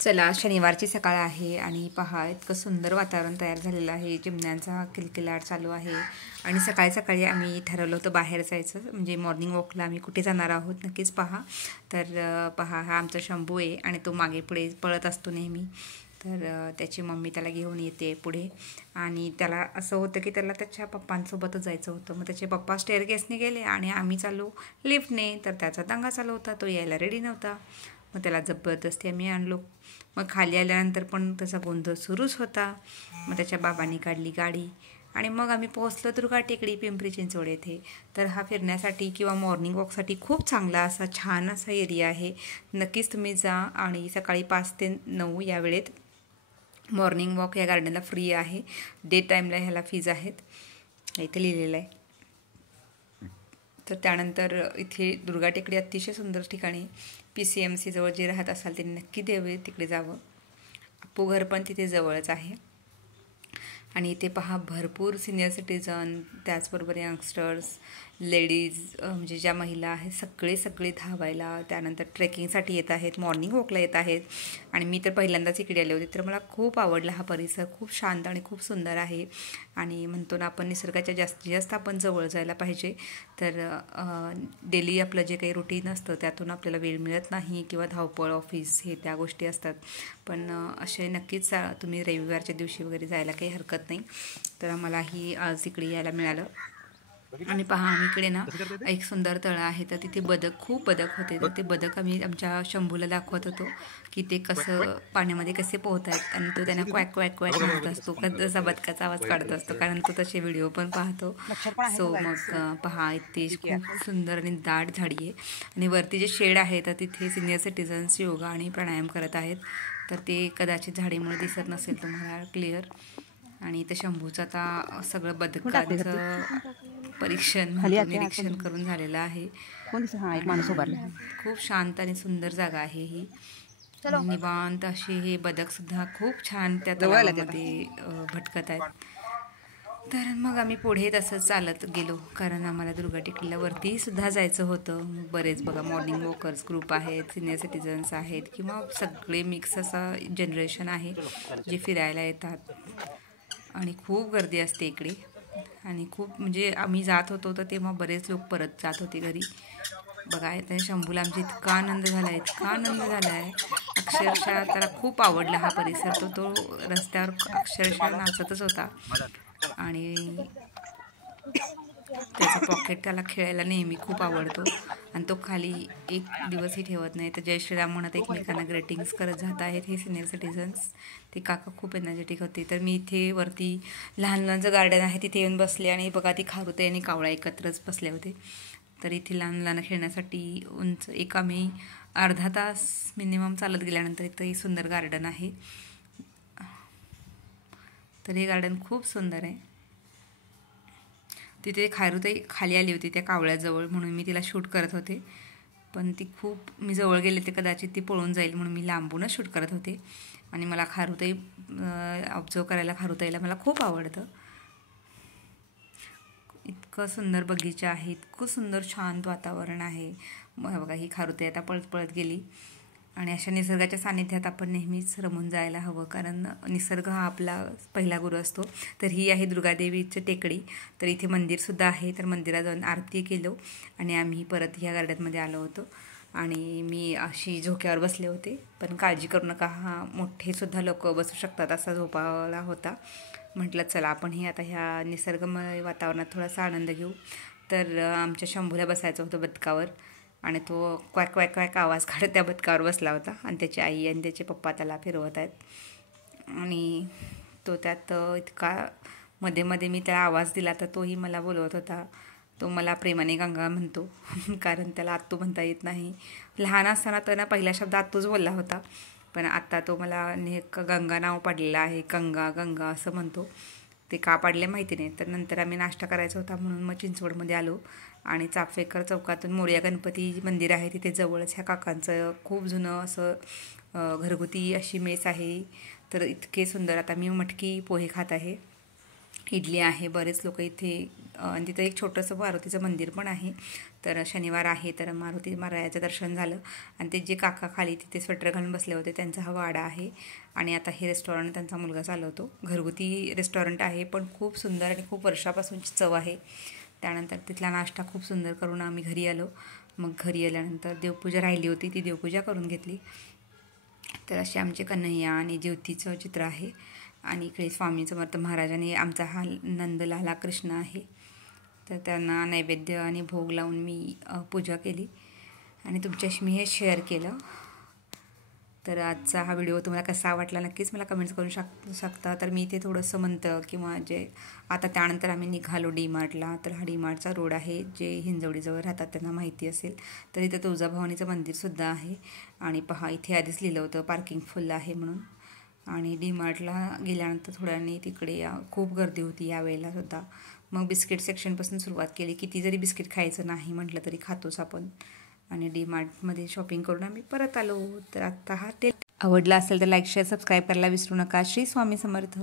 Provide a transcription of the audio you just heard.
चला, शनिवारची सकाळ आहे आणि पहा इतकं सुंदर वातावरण तयार झालेलं आहे. चिमण्यांचा किलकिलाट चालू आहे आणि सकाळी सकाळी आम्ही ठरवलं होतं बाहेर जायचं, म्हणजे मॉर्निंग वॉकला आम्ही कुठे जाणार आहोत नक्कीच पहा. तर पहा, हा आमचा शंभू आहे आणि तो मागे पुढे पळत असतो नेहमी. तर त्याची मम्मी त्याला घेऊन येते पुढे आणि त्याला असं होतं की त्याला त्याच्या पप्पांसोबतच जायचं होतं. मग त्याचे पप्पा स्टेअरकेसने गेले आणि आम्ही चालू लिफ्टने. तर त्याचा दंगा चालू होता, तो यायला रेडी नव्हता. मग त्याला जबरदस्ती आम्ही आणलो. मग खाली आल्यानंतर पण त्याचा गोंधळ सुरूच होता. मग त्याच्या बाबांनी काढली गाडी आणि मग आम्ही पोहोचलो दुर्गा टेकडी, पिंपरी चिंचवड येथे. तर हा फिरण्यासाठी किंवा मॉर्निंग वॉकसाठी खूप चांगला असा छान असा एरिया आहे. नक्कीच तुम्ही जा आणि सकाळी 5 ते 9 या वेळेत मॉर्निंग वॉक या गार्डनला फ्री आहे. डे टाईमला ह्याला फीज आहेत, इथे लिहिलेलं आहे. तर त्यानंतर इथे दुर्गा टेकडी अतिशय सुंदर ठिकाणी. PCMC जवळ जे राहत असाल त्यांनी नक्की द्यावे तिकडे जावं. अप्पू घर पण तिथे जवळच आहे. आणि इथे पहा भरपूर सिनियर सिटीजन, त्याचबरोबर यंगस्टर्स, लेडीज, म्हणजे ज्या महिला आहेत सगळे धावायला, त्यानंतर ट्रेकिंगसाठी येत आहेत, मॉर्निंग वॉकला येत आहेत. आणि मी तर पहिल्यांदाच इकडे आले होते, तर मला खूप आवडला हा परिसर. खूप शांत आणि खूप सुंदर आहे. आणि म्हणतो ना आपण निसर्गाच्या जास्तीत जास्त आपण जवळ जायला पाहिजे. तर डेली आपलं जे काही रुटीन असतं त्यातून आपल्याला वेळ मिळत नाही किंवा धावपळ, ऑफिस, हे त्या गोष्टी असतात. पण असे नक्कीच तुम्ही रविवारच्या दिवशी वगैरे जायला काही हरकत नाही. तर आम्हालाही आज इकडे यायला मिळालं. आणि पहा, आम्ही इकडे ना एक सुंदर तळं आहे, तर तिथे खूप बदक होते. तर ते बदक आम्ही आमच्या शंभूला दाखवत होतो की ते कसं पाण्यामध्ये कसे पोहत आहेत. आणि तो त्यांना क्वॅक क्वॅक क्वॅक म्हणत असतो, जसा बदकाचा आवाज काढत असतो, कारण तो तसे व्हिडिओ पण पाहतो. सो मग पहा, इथे खूप सुंदर आणि दाट झाडी आहे. आणि वरती जे शेड आहे तर तिथे सिनियर सिटीजन्स योगा आणि प्राणायाम करत आहेत. तर ते कदाचित झाडीमुळे दिसत नसेल तुम्हाला क्लिअर. आणि इथं शंभूचं आता सगळं बदकांचं निरीक्षण करून झालेलं आहे. खूप शांत आणि सुंदर जागा आहे ही. निवांत अशी हे बदकसुद्धा खूप छान त्या तलावामध्ये भटकत आहेत. तर मग आम्ही पुढे तसंच चालत गेलो, कारण आम्हाला दुर्गा टेकडीला वरती सुद्धा जायचं होतं. बरेच बघा मॉर्निंग वॉकर्स ग्रुप आहेत, सिनियर सिटीजन्स आहेत किंवा सगळे मिक्स असं जनरेशन आहे जे फिरायला येतात. आणि खूप गर्दी असते इकडे. आणि खूप म्हणजे आम्ही जात होतो तर तेव्हा बरेच लोक परत जात होते घरी. बघा, त्या शंभूला आमचा इतका आनंद झाला आहे, अक्षरशः त्याला खूप आवडला हा परिसर. तो रस्त्यावर अक्षरशः नाचतच होता. आणि त्याचा पॉकेट त्याला खेळायला नेहमी खूप आवडतो आणि तो खाली एक दिवसही ठेवत नाही. तर जय श्रीराम म्हणत एकमेकांना ग्रेटिंग्स करत जात आहेत हे सिनियर सिटीजन्स. ते काका खूप एनर्जेटिक होते. तर मी इथे वरती लहान मुलांचं गार्डन आहे तिथे येऊन बसले आणि बघा ती खारुताई आणि कावळा एकत्रच बसले होते. तर इथे लहान मुलांना खेळण्यासाठी उंच एक आम्ही अर्धा तास मिनिमम चालत गेल्यानंतर इथं सुंदर गार्डन आहे. तर हे गार्डन खूप सुंदर आहे. तिथे खारुताई खाली आली होती त्या कावळ्याजवळ, म्हणून मी तिला शूट करत होते. पण ती खूप, मी जवळ गेले ते कदाचित ती पळून जाईल म्हणून मी लांबूनच शूट करत होते. आणि मला खारुताई ऑब्झर्व करायला, खारुताईला मला खूप आवडतं. इतकं सुंदर बगीचा आहे, इतकं सुंदर शांत वातावरण आहे. बघा, ही खारुताई आता पळत पळत गेली. आणि अशा निसर्गाच्या सानिध्यात आपण नेहमीच रमून जायला हवं, कारण निसर्ग हा आपला पहिला गुरु असतो. तर ही आहे दुर्गादेवीची टेकडी. तर इथे मंदिरसुद्धा आहे. तर मंदिरात जाऊन आरती केलो आणि आम्ही परत ह्या गार्डनमध्ये आलो होतो. आणि मी अशी झोक्यावर बसले होते, पण काळजी करू नका, हा मोठेसुद्धा लोक बसू शकतात असा झोपाळा होता. म्हटलं चला आपण ही आता ह्या निसर्गमय वातावरणात थोडासा आनंद घेऊ. तर आमच्या शंभूला बसायचं होतं बदकावर आणि तो क्वॅक क्वॅक क्वॅक आवाज काढत त्या बदकावर बसला होता. आणि त्याची आई आणि त्याचे पप्पा त्याला फिरवत आहेत. आणि तो त्यात इतका मध्ये मध्ये मी त्याला आवाज दिला तर तोही मला बोलवत होता. तो मला प्रेमाने गंगा म्हणतो कारण त्याला आत्तू म्हणता येत नाही. लहान असताना तर ना पहिला शब्द आत्तूच बोलला होता, पण आत्ता तो मला गंगा नाव पडलेलं आहे, गंगा गंगा असं म्हणतो. ते का पाडले माहिती नाही. तर नंतर आम्ही नाश्ता करायचा होता म्हणून मग चिंचवडमध्ये आलो आणि चाफेकर चौकातून मोरया गणपती मंदिर आहे तिथे जवळच ह्या काकांचं खूप जुनं असं घरगुती अशी मेस आहे. तर इतके सुंदर. आता मी मटकी पोहे खात आहे. इडली आहे. बरेच लोक इथे आणि तिथं एक छोटंसं मारुतीचं मंदिर पण आहे. तर शनिवार आहे तर मारुती महाराजाचं दर्शन झालं. आणि ते जे काका खाली तिथे स्वेटर घालून बसले होते त्यांचा हा वाडा आहे. आणि आता हे रेस्टॉरंट त्यांचा मुलगा चालवतो. घरगुती रेस्टॉरंट आहे पण खूप सुंदर आणि खूप वर्षापासूनची चव आहे. त्यानंतर तिथला नाश्ता खूप सुंदर करून आम्ही घरी आलो. मग घरी आल्यानंतर देवपूजा राहिली होती, ती देवपूजा करून घेतली. तर असे आमचे कन्हैया आणि ज्योतीचं चित्र आहे. आणि इकडे स्वामी समर्थ महाराजांनी आमचा हा नंदलाला कृष्ण आहे. तर त्यांना नैवेद्य आणि भोग लावून मी पूजा केली आणि तुमच्याशी मी हे शेअर केलं. तर आजचा हा व्हिडिओ तुम्हाला कसा वाटला नक्कीच मला कमेंट्स करू शकता. तर मी इथे थोडंसं म्हणतं किंवा जे आता त्यानंतर आम्ही निघालो डीमार्टला. तर हा डीमार्टचा रोड आहे, जे हिंजवडीजवळ राहतात त्यांना माहिती असेल. तर इथं तुळजाभवानीचं मंदिरसुद्धा आहे. आणि पहा इथे आधीच लिहिलं होतं पार्किंग फुल आहे म्हणून. आणि डीमार्टला गेल्यानंतर थोड्याने तिकडे खूप गर्दी होती यावेळेला सुद्धा. मग बिस्किट सेक्शनपासून सुरुवात केली. किती जरी बिस्किट खायचं नाही म्हटलं तरी खातोच आपण. आणि डीमार्टमध्ये शॉपिंग करून आम्ही परत आलो. तर आत्ता हा आवडला असेल तर लाईक शेअर सबस्क्राईब करायला विसरू नका. श्री स्वामी समर्थ.